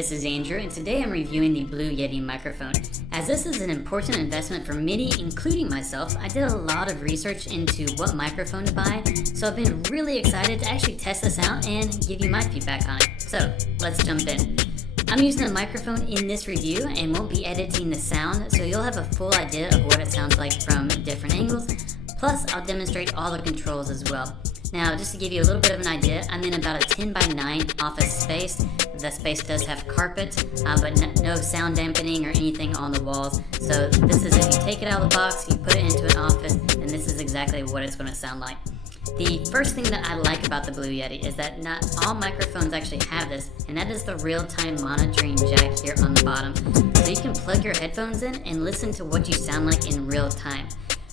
This is Andrew, and today I'm reviewing the Blue Yeti microphone. As this is an important investment for many, including myself, I did a lot of research into what microphone to buy, so I've been really excited to actually test this out and give you my feedback on it. So, let's jump in. I'm using a microphone in this review and won't be editing the sound, so you'll have a full idea of what it sounds like from different angles. Plus, I'll demonstrate all the controls as well. Now, just to give you a little bit of an idea, I'm in about a 10 by 9 office space. The space does have carpet, but no sound dampening or anything on the walls. So this is if you take it out of the box, you put it into an office, and this is exactly what it's going to sound like. The first thing that I like about the Blue Yeti is that not all microphones actually have this, and that is the real-time monitoring jack here on the bottom. So you can plug your headphones in and listen to what you sound like in real time.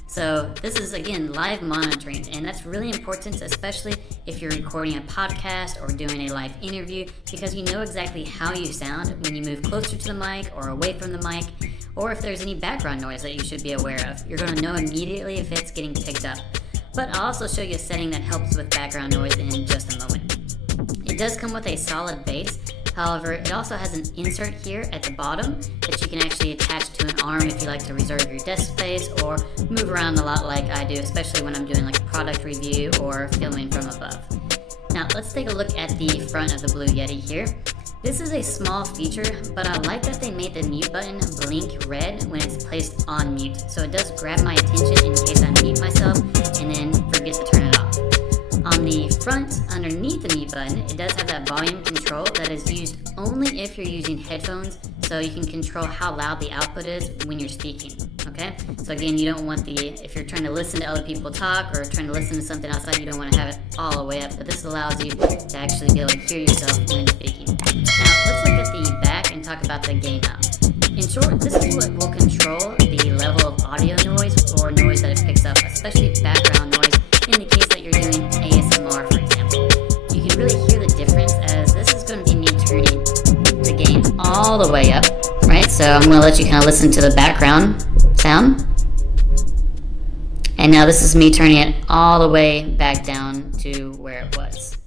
So this is, again, live monitoring, and that's really important, especially if you're recording a podcast or doing a live interview, because you know exactly how you sound when you move closer to the mic or away from the mic, or if there's any background noise that you should be aware of. You're going to know immediately if it's getting picked up. But I'll also show you a setting that helps with background noise in just a moment. It does come with a solid base. However, it also has an insert here at the bottom that you can actually attach to an arm if you like to reserve your desk space or move around a lot like I do, especially when I'm doing like a product review or filming from above. Now, let's take a look at the front of the Blue Yeti here. This is a small feature, but I like that they made the mute button blink red when it's placed on mute. So it does grab my attention in case I mute myself and then forget to turn it off. On the front, underneath the mute button, it does have that volume control that is used only if you're using headphones, so you can control how loud the output is when you're speaking, okay? So again, you don't want if you're trying to listen to other people talk or trying to listen to something outside, you don't want to have it all the way up, but this allows you to actually be able to hear yourself when speaking. Now, let's look at the back and talk about the gain knob. In short, this is what will control the level of audio noise or noise that it picks up, especially background noise, in the case that you're doing ASMR, for example. You can really hear the difference, as this is going to be me turning the gain all the way up, right? So I'm going to let you kind of listen to the background sound. And now this is me turning it all the way back down to where it was.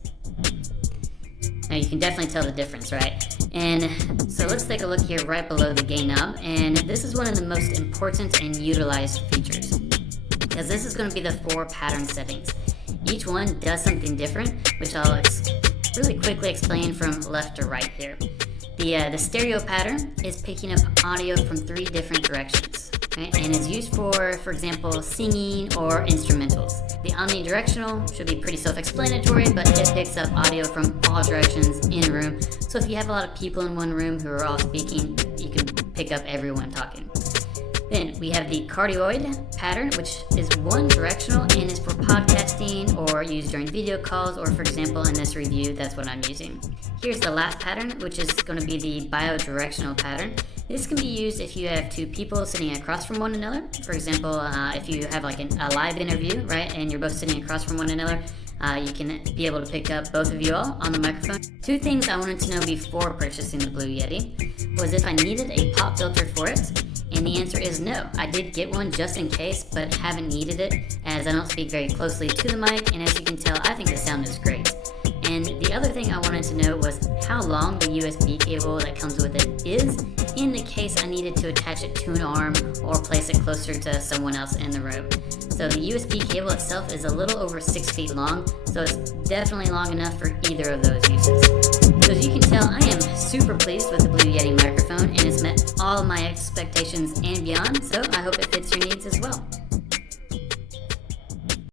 Now you can definitely tell the difference, right? And so let's take a look here right below the gain knob, and this is one of the most important and utilized features, because this is going to be the 4 pattern settings. Each one does something different, which I'll really quickly explain from left to right here. The stereo pattern is picking up audio from 3 different directions, okay? And is used for example, singing or instrumentals. The omnidirectional should be pretty self-explanatory, but it picks up audio from all directions in a room. So if you have a lot of people in one room who are all speaking, you can pick up everyone talking. Then we have the cardioid pattern, which is one directional and is for podcasting or used during video calls, or for example in this review, that's what I'm using. Here's the lap pattern, which is going to be the bidirectional pattern. This can be used if you have 2 people sitting across from one another. For example, if you have like a live interview, right, and you're both sitting across from one another, you can be able to pick up both of you all on the microphone. 2 things I wanted to know before purchasing the Blue Yeti was if I needed a pop filter for it. And the answer is no. I did get one just in case, but haven't needed it, as I don't speak very closely to the mic, and as you can tell, I think the sound is great. And the other thing I wanted to know was how long the USB cable that comes with it is, in the case I needed to attach it to an arm or place it closer to someone else in the room. So the USB cable itself is a little over 6 feet long, so it's definitely long enough for either of those uses. So as you can tell, I am super pleased with the Blue Yeti microphone, and it's met all of my expectations and beyond, so I hope it fits your needs as well.